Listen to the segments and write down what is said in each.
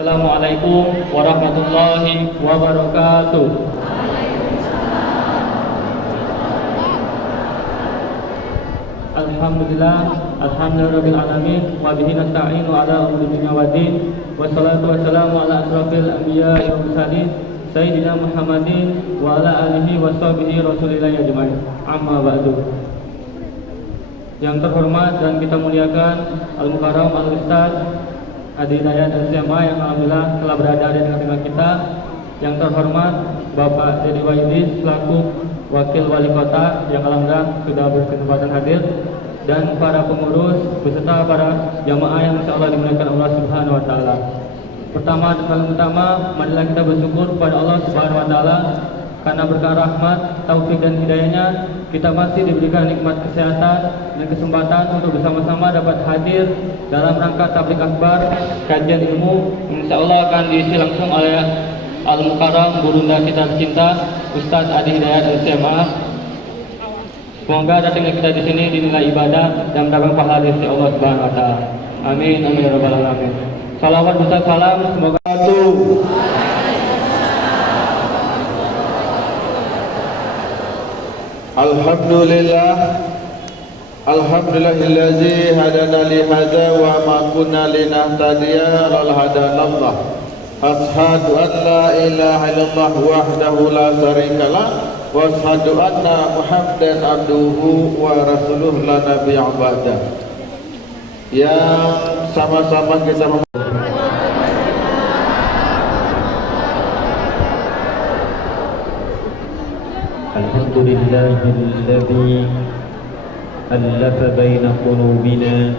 Assalamualaikum warahmatullahi wabarakatuh. Alhamdulillah, alhamdulillahirabbil alamin wa bihi nasta'inu ala umuri dunya waddin. Wassalatu wassalamu ala asrofil anbiya'i wal mursalin sayyidina Muhammadin wa ala alihi washabihi rasulillah ajmain. Amma ba'du. Yang terhormat dan kita muliakan Al-Mukarram Al-Ustaz Adi Hidayat SMA yang alhamdulillah telah berada di tengah-tengah kita. Yang terhormat Bapak Dedi Wahyudi selaku Wakil Wali Kota yang alhamdulillah sudah berkesempatan hadir, dan para pengurus beserta para jamaah yang insyaallah dimuliakan Allah Subhanahu wa taala. Pertama, marilah kita bersyukur kepada Allah Subhanahu wa taala karena berkah rahmat, taufik dan hidayahnya kita masih diberikan nikmat kesehatan dan kesempatan untuk bersama-sama dapat hadir dalam rangka tabligh akbar kajian ilmu insyaallah akan diisi langsung oleh Al-Mukarram Gurunda kita tercinta Ustaz Adi Hidayat SMA. Semoga datangnya kita di sini dinilai ibadah dan mendapat pahala dari Allah Subhanahu wa taala. Amin amin ya rabbal alamin. Salawat besar salam semoga Alhamdulillahi hadana li hadza wa ma kunna linahtadiya laula hadanallah. Ashhadu an la ilaha illallah wahdahu la syarikalah wa ashhadu anna Muhammadan abduhu wa rasuluhu la nabiyya ba'da. Yang sama-sama kita Alhamdulillahilladzi alafa baina qulubina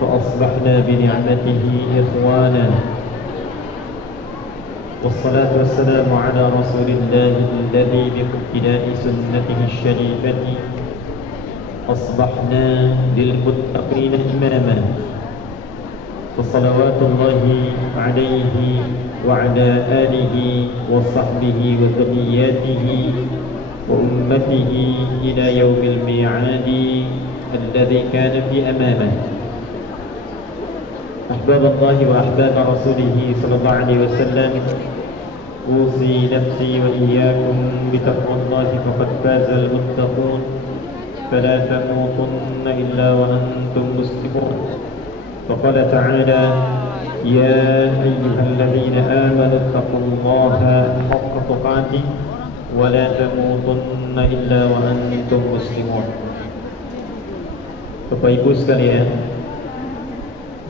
fa asbahna bi ni'matihi ikhwana. Wassalatu wassalamu ala rasulillahi alladzi bi iqtida'i sunnatihi asy-syarifati asbahna lil muttaqina imama. Fassalawatullahi alaihi wa ala alihi wa sahbihi wa dhurriyyatihi wa ummatihi ila yaumil mi'adi alladzi kana fi amamah. Ahbaballahi wa ahbaba rasulihi sallallahu alaihi wasallam, usi nafsi wa iyyakum bi taqwallahi faqad fazal muttaqun. Fala tamutunna illa wa antum muslimun. Faqala ta'ala ya ayyuhalladzina amanu taqullaha haqqa tuqatih wa la tamutunna illa wa antum muslimun. Bapak Ibu sekalian,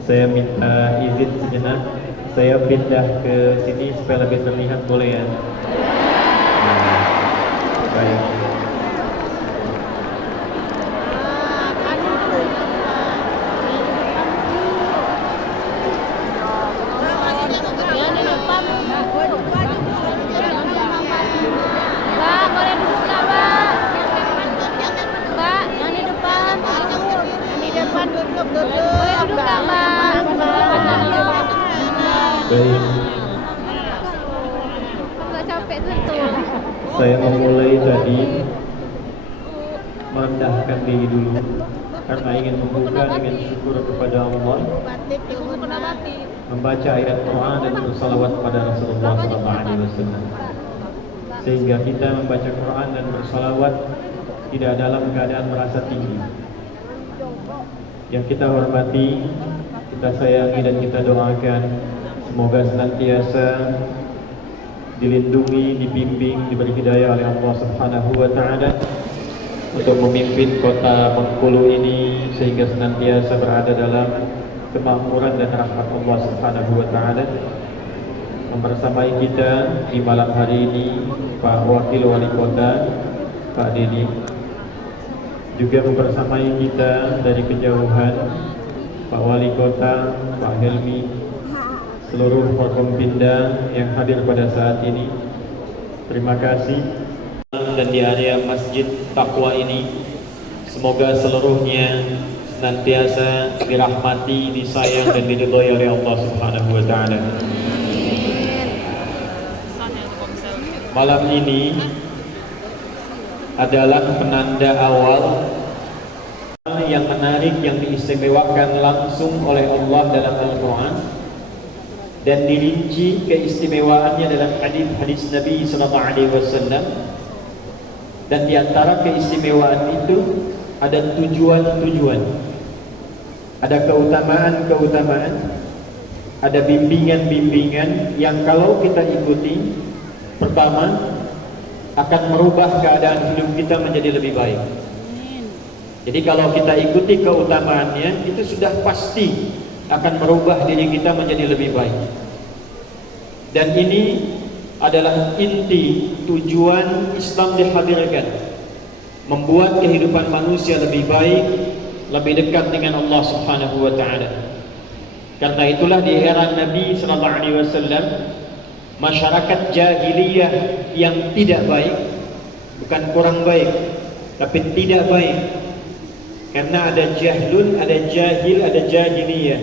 saya minta izin sejenak, saya pindah ke sini supaya lebih terlihat, boleh ya? Baik. Saya memulai tadi merendahkan diri dulu karena ingin membuka dengan syukur kepada Allah, membaca ayat Quran dan bersalawat pada Rasulullah SAW, sehingga kita membaca Quran dan bersalawat tidak dalam keadaan merasa tinggi. Yang kita hormati, kita sayangi dan kita doakan semoga senantiasa dilindungi, dibimbing, diberi hidayah oleh Allah Subhanahu wa taala untuk memimpin kota Bengkulu ini sehingga senantiasa berada dalam kemakmuran dan rahmat Allah Subhanahu wa taala. Membersamai kita di malam hari ini Pak Wakil Wali Kota Pak Didi, juga membersamai kita dari kejauhan Pak Wali Kota Pak Helmi, seluruh Forkompinda yang hadir pada saat ini. Terima kasih. Dan di area Masjid Taqwa ini, semoga seluruhnya senantiasa dirahmati, disayang dan diridhoi oleh Allah Subhanahu wa taala. Malam ini adalah penanda awal yang menarik, yang diistimewakan langsung oleh Allah dalam Al-Quran dan dirinci keistimewaannya dalam hadis-hadis Nabi SAW. Dan di antara keistimewaan itu ada tujuan-tujuan, ada keutamaan-keutamaan, ada bimbingan-bimbingan yang kalau kita ikuti, pertama akan merubah keadaan hidup kita menjadi lebih baik. Jadi kalau kita ikuti keutamaannya, itu sudah pasti akan merubah diri kita menjadi lebih baik. Dan ini adalah inti tujuan Islam dihadirkan, membuat kehidupan manusia lebih baik, lebih dekat dengan Allah Subhanahu wa taala. Karena itulah di era Nabi sallallahu alaihi wasallam, masyarakat jahiliyah yang tidak baik, bukan kurang baik, tapi tidak baik. Karena ada jahlun, ada jahil, ada jahiliyah.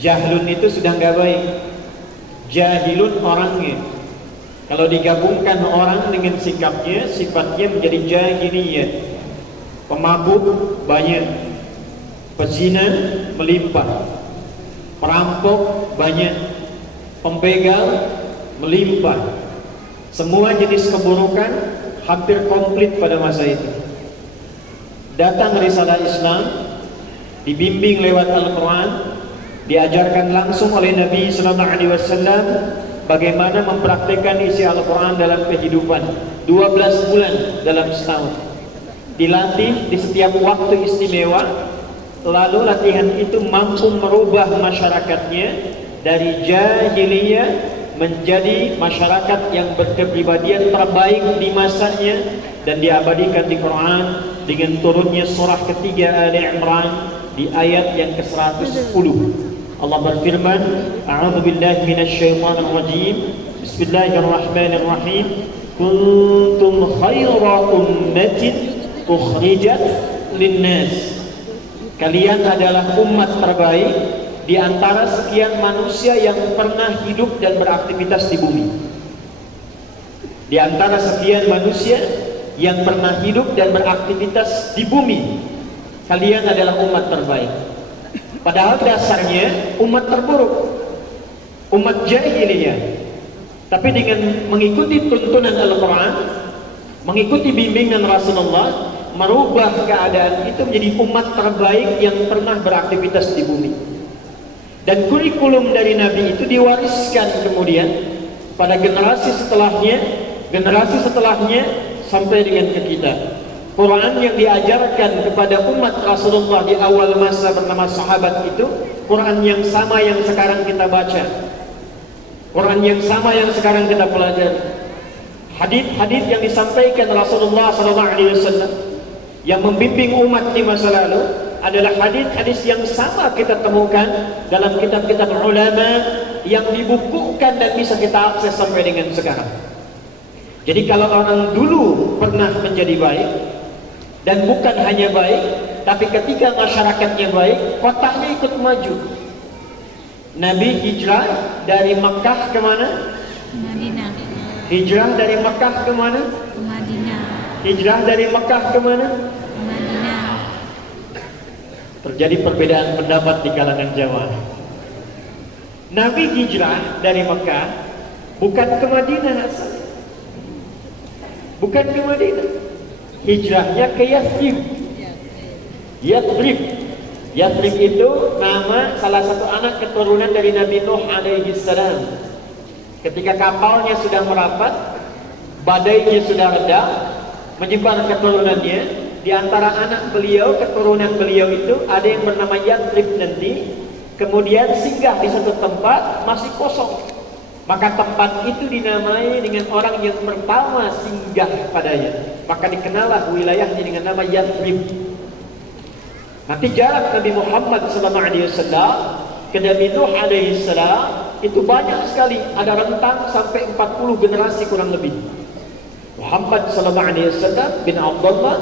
Jahlun itu sudah nggak baik. Jahilun orangnya. Kalau digabungkan orang dengan sikapnya, sifatnya menjadi jahiliyah. Pemabuk banyak, pezina melimpah, perampok banyak, pembegal melimpah. Semua jenis keburukan hampir komplit pada masa itu. Datang risalah Islam, dibimbing lewat Al-Quran, diajarkan langsung oleh Nabi Sallallahu Alaihi Wasallam bagaimana mempraktikkan isi Al-Quran dalam kehidupan. 12 bulan dalam setahun. Dilatih di setiap waktu istimewa, lalu latihan itu mampu merubah masyarakatnya dari jahiliyah menjadi masyarakat yang berkepribadian terbaik di masanya, dan diabadikan di Quran dengan turunnya surah ketiga Ali Imran di ayat yang ke-110. Allah berfirman, A'udzu billahi minasyaitonir rajim. Bismillahirrahmanirrahim. Kuntum khaira ummatin ukhrijat linnas. Kalian adalah umat terbaik di antara sekian manusia yang pernah hidup dan beraktivitas di bumi. Di antara sekian manusia yang pernah hidup dan beraktivitas di bumi, kalian adalah umat terbaik. Padahal dasarnya umat terburuk, umat jahiliyah. Tapi dengan mengikuti tuntunan Al-Quran, mengikuti bimbingan Rasulullah, merubah keadaan itu menjadi umat terbaik yang pernah beraktivitas di bumi. Dan kurikulum dari Nabi itu diwariskan kemudian pada generasi setelahnya sampai dengan ke kita. Quran yang diajarkan kepada umat Rasulullah di awal masa bernama sahabat itu Quran yang sama yang sekarang kita baca, Quran yang sama yang sekarang kita pelajari. Hadis-hadis yang disampaikan Rasulullah SAW yang membimbing umat di masa lalu adalah hadis-hadis yang sama kita temukan dalam kitab-kitab ulama yang dibukukan dan bisa kita akses sampai dengan sekarang. Jadi kalau orang dulu pernah menjadi baik, dan bukan hanya baik, tapi ketika masyarakatnya baik, kotanya ikut maju. Nabi hijrah dari Makkah ke mana? Madinah. Hijrah dari Makkah ke mana? Madinah. Hijrah dari Makkah ke mana? Madinah. Terjadi perbedaan pendapat di kalangan Jawa. Nabi hijrah dari Makkah bukan ke Madinah asalnya. Bukan ke Madinah. Hijrahnya ke Yathrib. Yathrib itu nama salah satu anak keturunan dari Nabi Nuh alaihi salam. Ketika kapalnya sudah merapat, badainya sudah reda, menyebar keturunannya. Di antara anak beliau, keturunan beliau itu ada yang bernama Yathrib nanti, kemudian singgah di satu tempat masih kosong. Maka tempat itu dinamai dengan orang yang pertama singgah padanya. Maka dikenallah wilayahnya dengan nama Yathrib. Nanti jarak Nabi Muhammad SAW ke Nabi Nuh AS itu banyak sekali. Ada rentang sampai 40 generasi kurang lebih. Muhammad SAW bin Abdullah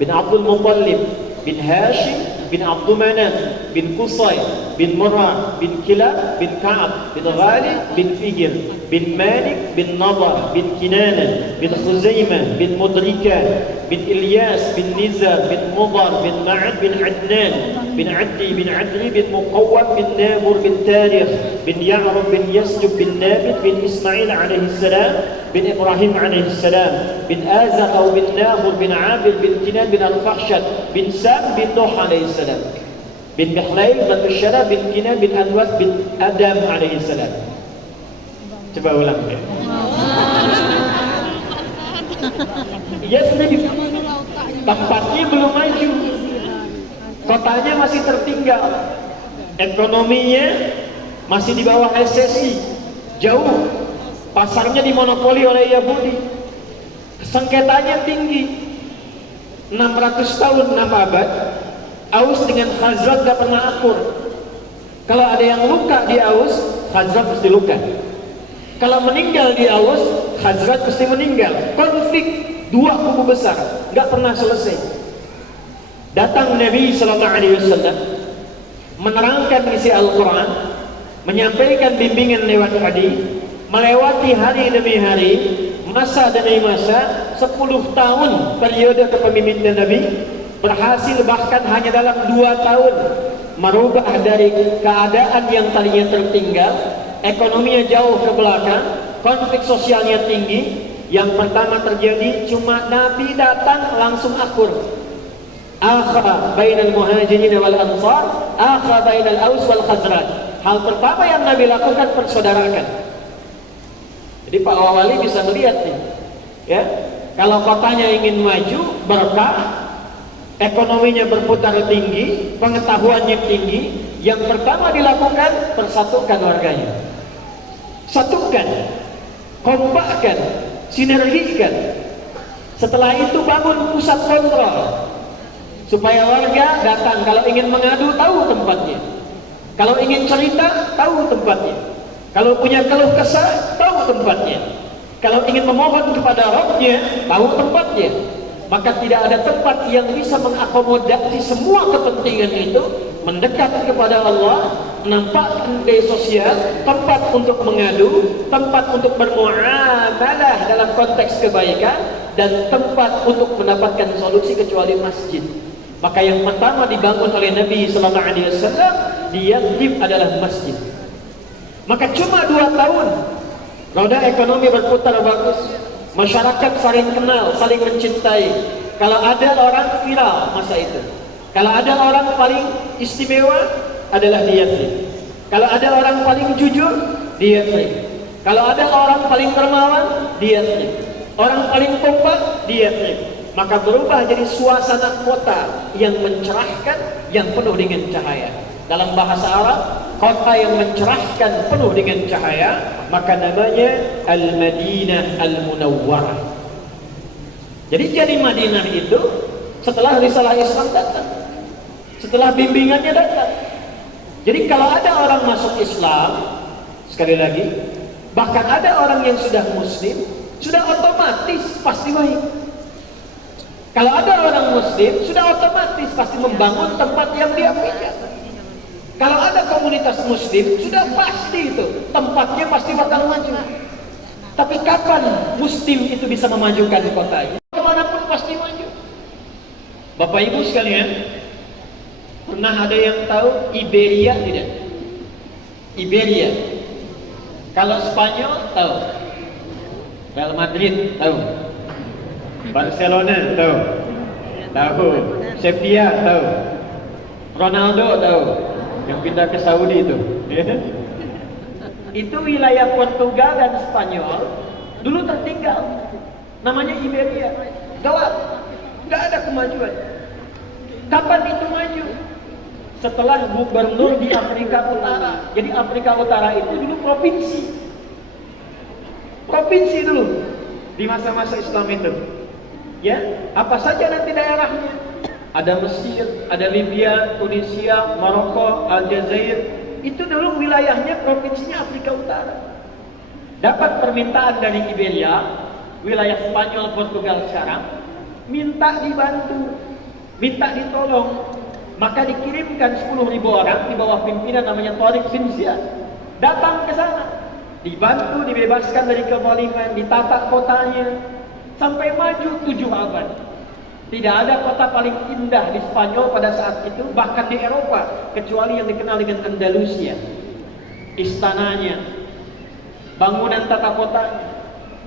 bin Abdul Muttalib bin Hashim bin Abdul Manaf bin Qusay bin Murrah bin Kilab bin Ka'ab bin Ghalib bin Fihir bin Malik bin Nadar bin Kinana bin Khuzaimah bin Mudrika bin Ilyas bin Nizar bin Mudar bin Ma'ad bin Adnan bin Addi bin Adri bin Muqawwam bin Namur bin Tarikh bin Ya'rub bin Yasjub bin Nabit bin Ismail alaihi salam bin Ibrahim alaihi salam bin Azar atau bin Nahur bin Abid bin Kinan bin Al-Fahshad bin Sam bin Nuh alaihi salam bin Mihlail bin Ushara bin Kinan bin Anwas bin Adam alaihi salam. Coba ulang ya. Yathrib tempatnya belum maju, kotanya masih tertinggal, ekonominya masih di bawah resesi, jauh, pasarnya dimonopoli oleh Yahudi, sengketanya tinggi, 600 tahun, 6 abad, Aus dengan Khazraj gak pernah akur. Kalau ada yang luka di Aus, Khazraj mesti luka. Kalau meninggal di Aus, Khazraj mesti meninggal. Konflik dua kubu besar, gak pernah selesai. Datang Nabi SAW menerangkan isi Al-Quran, menyampaikan bimbingan lewat hadis, melewati hari demi hari, masa demi masa, 10 tahun periode kepemimpinan Nabi, berhasil bahkan hanya dalam 2 tahun merubah dari keadaan yang tadinya tertinggal, ekonominya jauh ke belakang, konflik sosialnya tinggi, Yang pertama terjadi cuma Nabi datang langsung akur. Akha bainal muhajirin wal ansar, akha bainal aus wal khazraj. Hal pertama yang Nabi lakukan persaudarakan. Jadi Pak Wali bisa melihat nih, ya, kalau kotanya ingin maju, berkah, ekonominya berputar tinggi, pengetahuannya tinggi, yang pertama dilakukan persatukan warganya, satukan, kompakkan, sinergikan. Setelah itu bangun pusat kontrol supaya warga datang, kalau ingin mengadu tahu tempatnya, kalau ingin cerita tahu tempatnya, kalau punya keluh kesah tahu tempatnya, kalau ingin memohon kepada Rabbnya tahu tempatnya. Maka tidak ada tempat yang bisa mengakomodasi semua kepentingan itu, mendekat kepada Allah, menampakkan daya sosial, tempat untuk mengadu, tempat untuk bermuamalah dalam konteks kebaikan, dan tempat untuk mendapatkan solusi kecuali masjid. Maka yang pertama dibangun oleh Nabi Sallallahu Alaihi Wasallam di Yathrib adalah masjid. Maka cuma 2 tahun roda ekonomi berputar bagus, masyarakat saling kenal, saling mencintai. Kalau ada orang viral masa itu, kalau ada orang paling istimewa adalah di Yathrib. Kalau ada orang paling jujur, di Yathrib. Kalau ada orang paling dermawan, di Yathrib. Orang paling kompak, di Yathrib. Maka berubah jadi suasana kota yang mencerahkan, yang penuh dengan cahaya. Dalam bahasa Arab, kota yang mencerahkan penuh dengan cahaya, maka namanya Al-Madinah Al-Munawwarah. Jadi Madinah itu setelah risalah Islam datang, setelah bimbingannya datang. Jadi kalau ada orang masuk Islam, sekali lagi, bahkan ada orang yang sudah Muslim, sudah otomatis pasti baik. Kalau ada orang Muslim, sudah otomatis pasti membangun tempat yang dia punya. Kalau ada komunitas Muslim, sudah pasti itu tempatnya pasti bakal maju. Tapi kapan Muslim itu bisa memajukan kotanya? Kemanapun pasti maju. Bapak Ibu sekalian, pernah ada yang tahu Iberia tidak? Iberia. Kalau Spanyol tahu. Real Madrid tahu. Barcelona tahu. Tahu. Sevilla tahu. Ronaldo tahu. Yang pindah ke Saudi itu. Itu wilayah Portugal dan Spanyol dulu tertinggal. Namanya Iberia. Gelap. Nggak ada kemajuan. Kapan itu maju? Setelah gubernur di Afrika Utara. Jadi Afrika Utara itu dulu provinsi. Provinsi dulu di masa-masa Islam itu. Ya, apa saja nanti daerahnya? Ada Mesir, ada Libya, Tunisia, Maroko, Aljazair. Itu dulu wilayahnya, provinsinya Afrika Utara. Dapat permintaan dari Iberia, wilayah Spanyol, Portugal sekarang, minta dibantu, minta ditolong. Maka dikirimkan 10.000 orang di bawah pimpinan namanya Tariq bin Ziyad. Datang ke sana, dibantu, dibebaskan dari kezaliman, ditata kotanya, sampai maju 7 abad. Tidak ada kota paling indah di Spanyol pada saat itu, bahkan di Eropa, kecuali yang dikenal dengan Andalusia. Istananya, bangunan tata kota,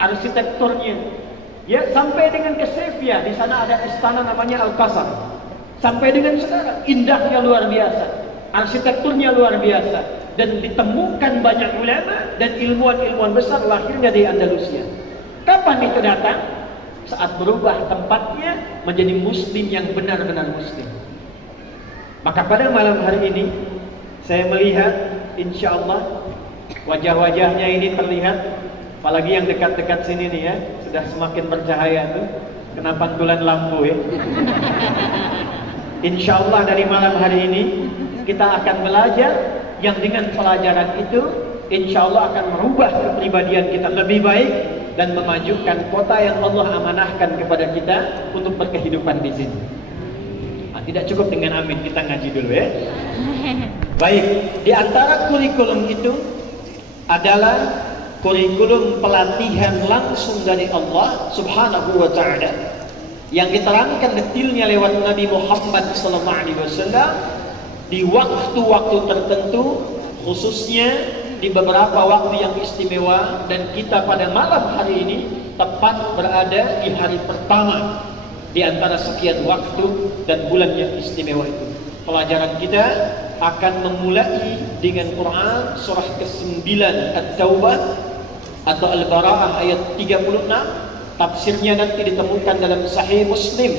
arsitekturnya, ya, sampai dengan ke Sevilla, di sana ada istana namanya Alcázar. Sampai dengan sekarang, indahnya luar biasa, arsitekturnya luar biasa, dan ditemukan banyak ulama dan ilmuwan-ilmuwan besar lahirnya di Andalusia. Kapan itu datang? Saat berubah tempatnya menjadi Muslim yang benar-benar Muslim. Maka pada malam hari ini saya melihat, insya Allah wajah-wajahnya ini terlihat, apalagi yang dekat-dekat sini nih ya, sudah semakin bercahaya tuh, kena pantulan lampu ya. Insya Allah dari malam hari ini kita akan belajar yang dengan pelajaran itu insya Allah akan merubah kepribadian kita lebih baik dan memajukan kota yang Allah amanahkan kepada kita untuk berkehidupan di sini. Nah, tidak cukup dengan amin, kita ngaji dulu ya. Baik, di antara kurikulum itu adalah kurikulum pelatihan langsung dari Allah Subhanahu wa taala yang diterangkan detailnya lewat Nabi Muhammad sallallahu alaihi wasallam di waktu-waktu tertentu, khususnya di beberapa waktu yang istimewa, dan kita pada malam hari ini tepat berada di hari pertama di antara sekian waktu dan bulan yang istimewa itu. Pelajaran kita akan memulai dengan Quran surah ke-9 At-Taubah atau Al-Bara'ah ayat 36. Tafsirnya nanti ditemukan dalam Sahih Muslim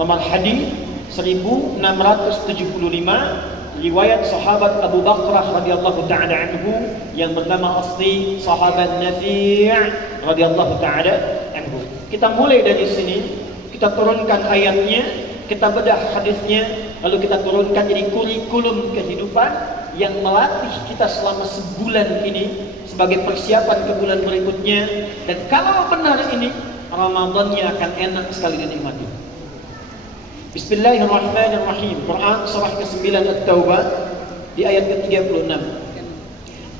nomor hadis 1675, riwayat sahabat Abu Bakrah radhiyallahu taala anhu yang bernama asli sahabat Nafi' radhiyallahu taala anhu. Kita mulai dari sini, kita turunkan ayatnya, kita bedah hadisnya, lalu kita turunkan jadi kurikulum kehidupan yang melatih kita selama sebulan ini sebagai persiapan ke bulan berikutnya. Dan kalau benar ini, Ramadannya akan enak sekali dinikmati. Bismillahirrahmanirrahim. Quran surah ke-9 At-Taubah di ayat ke-36.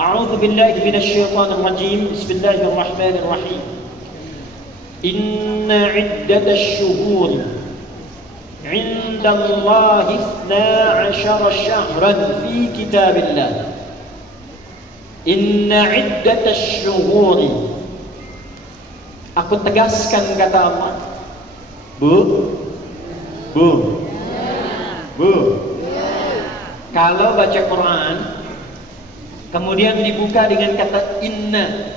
A'udzu billahi minasyaitonir rajim. Bismillahirrahmanirrahim. Inna 'iddatasy syuhur 'indallahi 12 syahran fi kitabillah. Inna 'iddatasy syuhur. Aku tegaskan kata Allah. Bu. Kalau baca Quran kemudian dibuka dengan kata inna,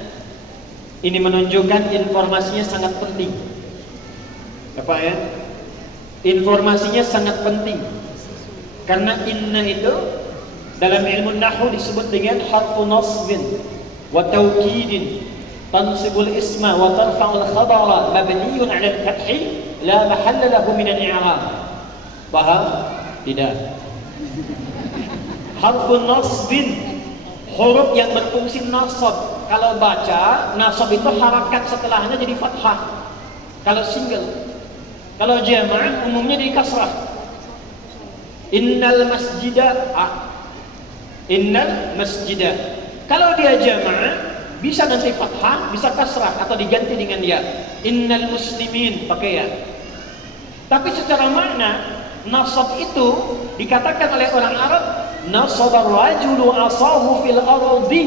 ini menunjukkan informasinya sangat penting. Apa ya? Informasinya sangat penting. Karena inna itu dalam ilmu nahwu disebut dengan harfu nasbin wa taukidin, tansibul isma wa tarfa'ul khabara mabniyun 'ala al-fathi la mahalla lahu min al-i'rab. Paham? Tidak. Harfun nasbin, huruf yang berfungsi nasab. Kalau baca, nasab itu harakat setelahnya jadi fathah. Kalau single. Kalau jama' umumnya di kasrah. Innal masjida. Innal masjida. Kalau dia jama' bisa nanti fathah, bisa kasrah atau diganti dengan ya. Innal muslimin pakai ya. Tapi secara makna nasab itu dikatakan oleh orang Arab, nasabar rajulu asahu fil ardi.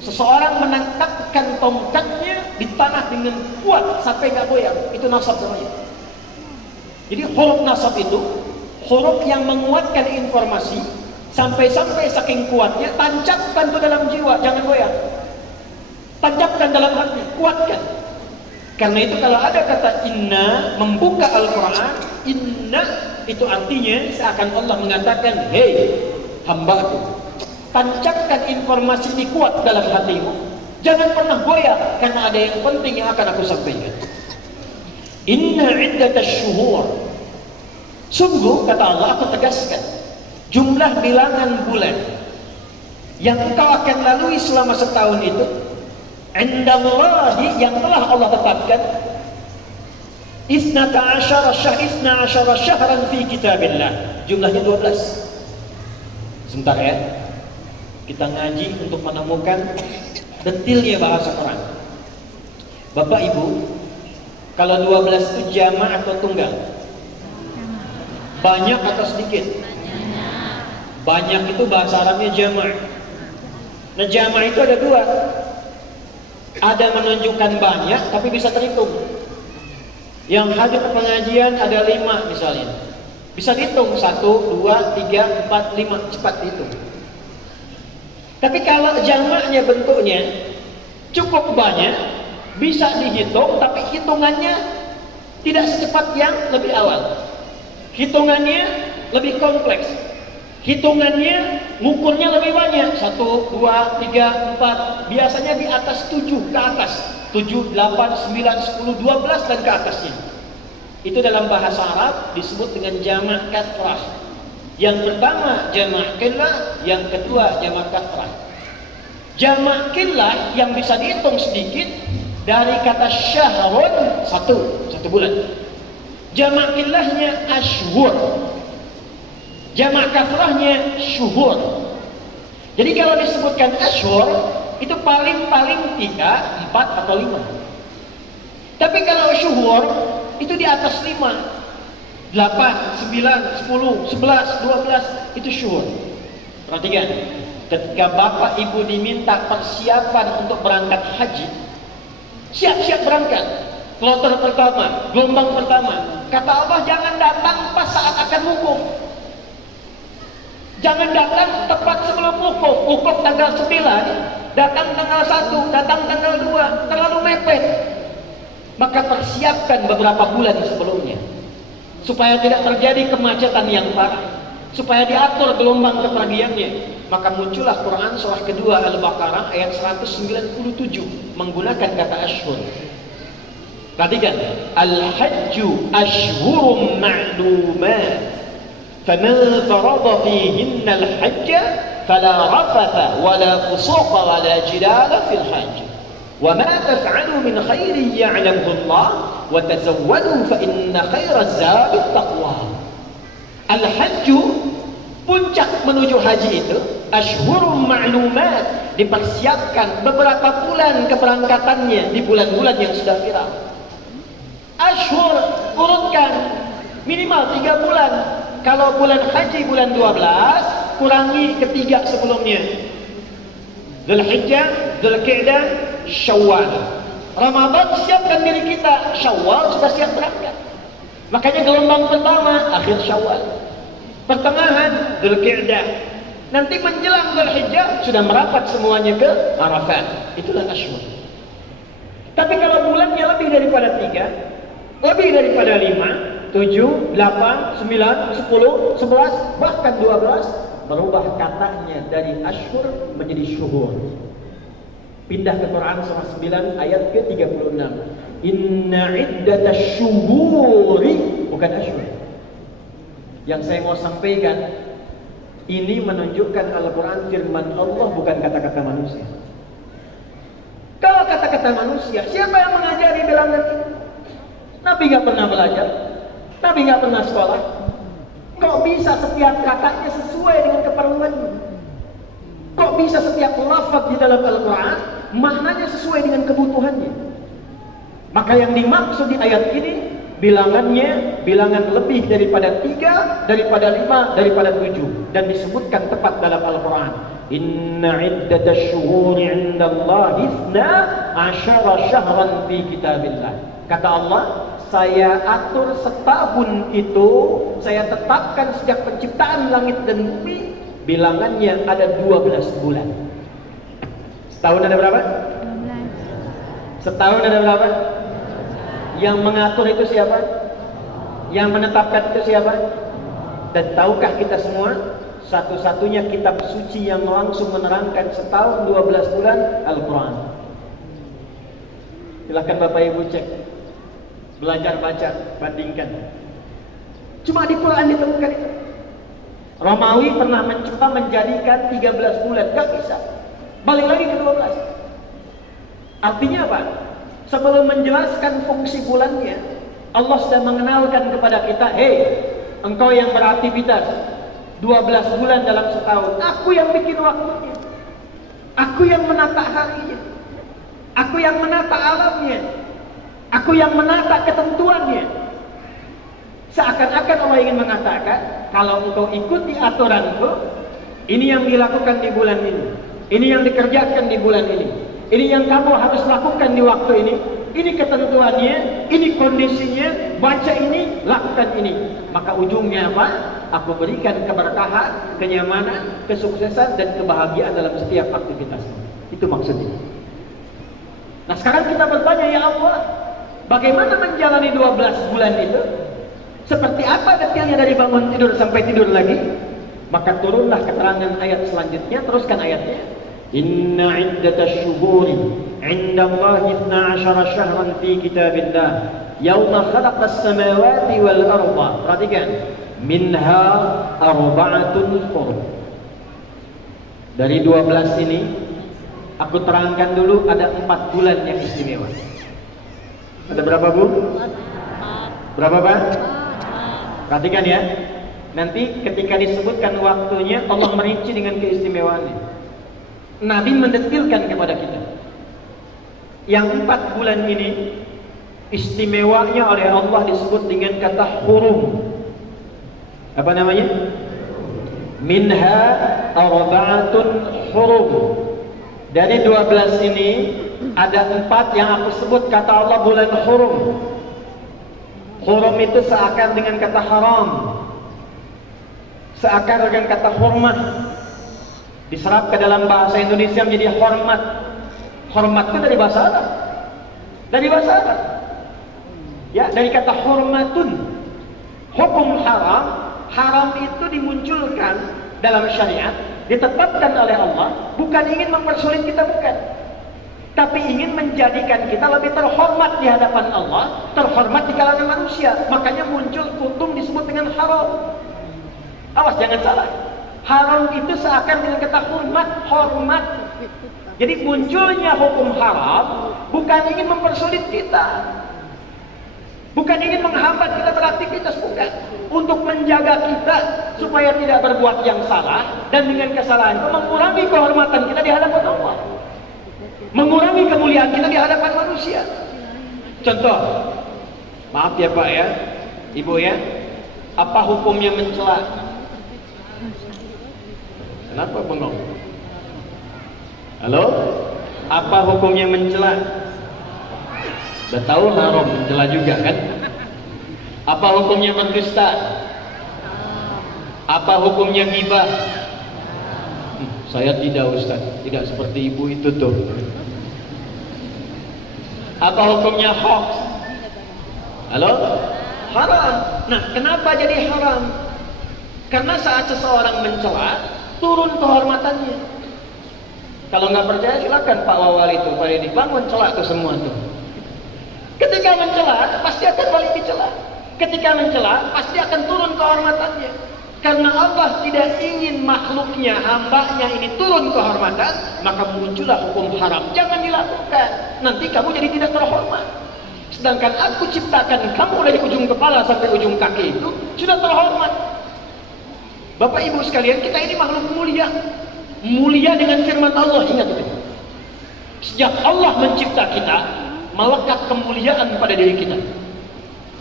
Seseorang menangkapkan tongkatnya di tanah dengan kuat sampai enggak goyang. Itu nasab namanya. Jadi huruf nasab itu huruf yang menguatkan informasi sampai-sampai saking kuatnya, tancapkan itu dalam jiwa, jangan goyang. Tancapkan dalam hati, kuatkan. Karena itu kalau ada kata inna membuka Al-Quran, inna itu artinya seakan Allah mengatakan, hei hambaku, tancapkan informasi ini kuat dalam hatimu, jangan pernah goyah, karena ada yang penting yang akan aku sampaikan. Inna 'iddatasy syuhur, sungguh kata Allah, aku tegaskan jumlah bilangan bulan yang engkau akan lalui selama setahun itu, indallahi, yang telah Allah tetapkan, 12 syahran fi kitabillah, jumlahnya 12. Sebentar ya, kita ngaji untuk menemukan detailnya bahasa Quran. Bapak Ibu, kalau 12 itu jama' atau tunggal? Banyak atau sedikit? Banyak itu bahasa Arabnya jama'. Nah, jama' itu ada dua. Ada menunjukkan banyak tapi bisa terhitung. Yang hadir ke pengajian ada 5 misalnya, bisa dihitung 1, 2, 3, 4, 5, cepat dihitung. Tapi kalau jamaknya bentuknya cukup banyak, bisa dihitung tapi hitungannya tidak secepat yang lebih awal. Hitungannya lebih kompleks. Hitungannya, ngukurnya lebih banyak. 1, 2, 3, 4. Biasanya di atas 7 ke atas. 7, 8, 9, 10, 12 dan ke atasnya. Itu dalam bahasa Arab disebut dengan jamak kathrah. Yang pertama jamak qillah, yang kedua jamak kathrah. Jamak qillah yang bisa dihitung sedikit dari kata syahrun, satu bulan. Jamak qillahnya ashhur. Jamak kathrahnya syuhur. Jadi kalau disebutkan ashhur itu paling 3, 4 atau 5. Tapi kalau syuhur itu di atas 5, 8, 9, 10, 11, 12 itu syuhur. Perhatikan. Ketika bapak ibu diminta persiapan untuk berangkat haji, siap-siap berangkat. Kloter pertama, gelombang pertama. Kata Allah, jangan datang pas saat akan wukuf. Jangan datang tepat sebelum wukuf. Wukuf tanggal 9, datang tanggal 1, datang tanggal 2, terlalu mepet. Maka persiapkan beberapa bulan sebelumnya, supaya tidak terjadi kemacetan yang parah, supaya diatur gelombang kepergiannya. Maka muncullah Quran surah kedua Al-Baqarah ayat 197 menggunakan kata ashhur. Perhatikan, al-hajju ashhurum ma'lumat, faman farada fihinna al-hajja fala rafatha wala fusuqa wala jidala fil hajj, wa ma taf'alu min khairin ya'lamhu Allah, wa tazawwadu fa inna khairaz zadi taqwa. Al-hajju, puncak menuju haji itu, ashhurum ma'lumat, dipersiapkan beberapa bulan keberangkatannya di bulan-bulan yang sudah viral. Ashhur, urutkan minimal 3 bulan. Kalau bulan haji bulan 12, kurangi ketiga sebelumnya. Dzulhijjah, Dzulqa'dah, Syawal. Ramadan siapkan diri kita, Syawal sudah siap berangkat. Makanya gelombang pertama akhir Syawal, pertengahan Dzulqa'dah, nanti menjelang Dzulhijjah sudah merapat semuanya ke Arafat. Itulah ashhur. Tapi kalau bulannya lebih daripada 3, lebih daripada 5, 7, 8, 9, 10, 11, bahkan 12, berubah katanya dari ashhur menjadi syuhur. Pindah ke Quran surah 9 ayat ke-36. Inna iddatash syuhuri, bukan ashhur. Yang saya mau sampaikan, ini menunjukkan Al-Quran firman Allah, bukan kata-kata manusia. Kalau kata-kata manusia, siapa yang mengajari bilangan ini? Nabi gak pernah belajar, Nabi gak pernah sekolah. Kok bisa setiap katanya sesuai dengan keperluannya? Kok bisa setiap lafaz di dalam Al-Quran maknanya sesuai dengan kebutuhannya? Maka yang dimaksud di ayat ini, bilangannya bilangan lebih daripada 3, daripada 5, daripada 7, dan disebutkan tepat dalam Al-Quran. Inna iddatash syuhuri 'indallahi 12 syahran fi kitabillah. Kata Allah, saya atur setahun itu, saya tetapkan sejak penciptaan langit dan bumi, bilangannya ada 12 bulan. Setahun ada berapa? 12. Setahun ada berapa? Yang mengatur itu siapa? Yang menetapkan itu siapa? Dan tahukah kita semua, satu-satunya kitab suci yang langsung menerangkan setahun 12 bulan, Al-Quran. Silahkan Bapak Ibu cek, belajar baca, bandingkan. Cuma di Quran ditemukan itu. Romawi pernah mencoba menjadikan 13 bulan, gak bisa. Balik lagi ke 12. Artinya apa? Sebelum menjelaskan fungsi bulannya, Allah sudah mengenalkan kepada kita, hei, engkau yang beraktivitas 12 bulan dalam setahun, aku yang bikin waktunya, aku yang menata harinya, aku yang menata alamnya, aku yang menata ketentuannya. Seakan-akan Allah ingin mengatakan, kalau engkau ikuti aturanku, ini yang dilakukan di bulan ini yang dikerjakan di bulan ini yang kamu harus lakukan di waktu ini ketentuannya, ini kondisinya, baca ini, lakukan ini. Maka ujungnya apa? Aku berikan keberkahan, kenyamanan, kesuksesan, dan kebahagiaan dalam setiap aktivitasmu. Itu maksudnya. Nah sekarang kita bertanya, ya Allah, bagaimana menjalani 12 bulan itu? Seperti apa detailnya dari bangun tidur sampai tidur lagi? Maka turunlah keterangan ayat selanjutnya. Teruskan ayatnya. Inna iddatash syuhuri 'indallahi 12 syahran fi kitabillah yauma khalaqas samawati wal arda. Perhatikan. Minha arba'atun hurum. Dari 12 ini aku terangkan dulu ada 4 bulan yang istimewa. Ada berapa, Bu? Berapa, Pak? Perhatikan ya. Nanti ketika disebutkan waktunya, Allah merinci dengan keistimewaannya. Nabi mendetilkan kepada kita. Yang 4 bulan ini istimewanya oleh Allah disebut dengan kata hurum. Apa namanya? Minha arba'atun hurum. Dari 12 ini ada 4 yang aku sebut kata Allah bulan hurum. Hurum itu seakar dengan kata haram, seakar dengan kata hormat, diserap ke dalam bahasa Indonesia menjadi hormat. Hormat itu dari bahasa Arab. Dari bahasa Arab. Ya, dari kata hormatun. Hukum haram, haram itu dimunculkan dalam syariat, ditetapkan oleh Allah, bukan ingin mempersulit kita, bukan. Tapi ingin menjadikan kita lebih terhormat di hadapan Allah, terhormat di kalangan manusia. Makanya muncul hukum disebut dengan haram. Awas jangan salah. Haram itu seakan dengan kata hormat, hormat. Jadi munculnya hukum haram bukan ingin mempersulit kita, bukan ingin menghambat kita beraktivitas, bukan. Untuk menjaga kita supaya tidak berbuat yang salah, dan dengan kesalahan itu mengurangi kehormatan kita di hadapan Allah, mengurangi kemuliaan kita di hadapan manusia. Contoh, maaf ya Pak ya, Ibu ya, apa hukumnya mencela? Kenapa bengong? Halo? Apa hukumnya mencela? Udah tahu haram mencela juga kan? Apa hukumnya mendusta? Apa hukumnya ghibah? Saya tidak Ustaz, tidak seperti ibu itu tuh. Apa hukumnya hoax? Halo? Haram. Nah, kenapa jadi haram? Karena saat seseorang mencela, turun kehormatannya. Kalau nggak percaya silakan Pak Wawal itu, Pak Edi, bangun celak tuh semua tuh. Ketika mencela, pasti akan balik dicela. Ketika mencela, pasti akan turun kehormatannya. Karena Allah tidak ingin makhluknya, hambanya ini turun kehormatan, maka muncullah hukum haram. Jangan dilakukan, nanti kamu jadi tidak terhormat. Sedangkan aku ciptakan kamu dari ujung kepala sampai ujung kaki itu sudah terhormat. Bapak Ibu sekalian, kita ini makhluk mulia. Mulia dengan firman Allah, ingat itu. Sejak Allah mencipta kita, melekat kemuliaan pada diri kita.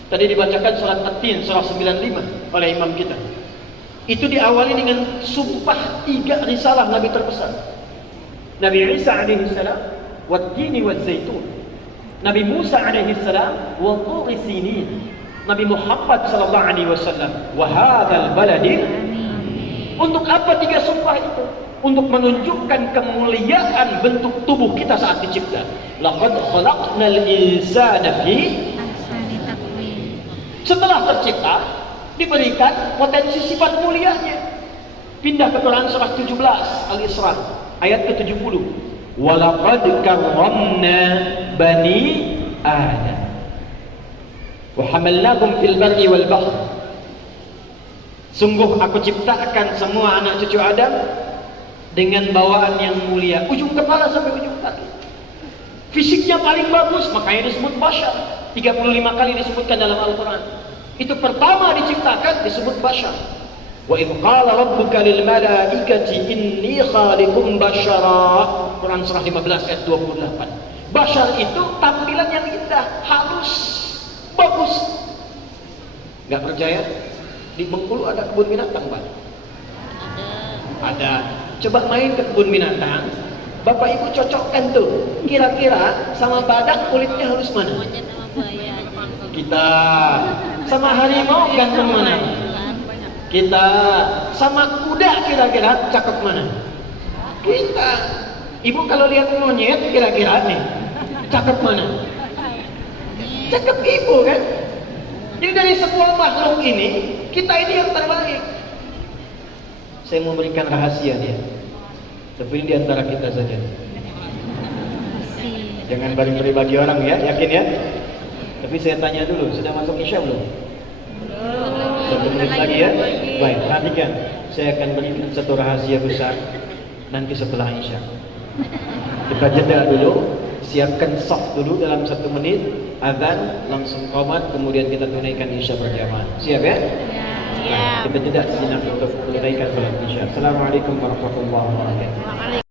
Tadi dibacakan surat At-Tin, surah 95 oleh imam kita. Itu diawali dengan sumpah 3 risalah Nabi terbesar. Nabi Isa alaihi salam, wat-tini waz-zaitun. Nabi Musa alaihi salam, wa turi sinin. Nabi Muhammad sallallahu alaihi wasallam, wa hadzal baladil. Untuk apa 3 sumpah itu? Untuk menunjukkan kemuliaan bentuk tubuh kita saat dicipta. Laqad khalaqnal insana fi ahsani taqwim. Setelah tercipta, diberikan potensi sifat mulianya. Pindah ke Quran surah 17 Al-Isra ayat ke-70. Walaqad karramna bani Adam wa hamalnahum fil barri wal bahr. Sungguh aku ciptakan semua anak cucu Adam dengan bawaan yang mulia, ujung kepala sampai ujung kaki. Fisiknya paling bagus, makanya disebut bashar. 35 kali disebutkan dalam Al-Quran. Itu pertama diciptakan disebut bashar. Wa idh qala rabbuka lil malaikati inni khaliqun bashara. Quran surah 15 ayat 28. Bashar itu tampilan yang indah, halus, bagus. Gak percaya? Di Bengkulu ada kebun binatang, Pak? Ada. Coba main ke kebun binatang, Bapak Ibu cocokkan tuh, kira-kira sama badak kulitnya halus mana? Kita. Sama harimau ganteng mana? Kita. Sama kuda kira-kira cakep mana? Kita. Ibu kalau lihat monyet kira-kira nih, cakep mana? Cakep ibu kan? Jadi dari semua makhluk ini, kita ini yang terbaik. Saya mau berikan rahasia dia, tapi ini diantara kita saja. Jangan bagi orang ya, yakin ya? Tapi saya tanya dulu, sudah masuk Isya belum? 1 menit lagi ya? Baik, perhatikan. Saya akan berikan satu rahasia besar nanti setelah Isya. Kita jeda dulu, siapkan soft dulu dalam 1 menit, azan, langsung qomat, kemudian kita tunaikan Isya berjamaah. Siap ya? Nah, kita jeda sejenak untuk menunaikan salat Isya. Assalamualaikum warahmatullahi wabarakatuh.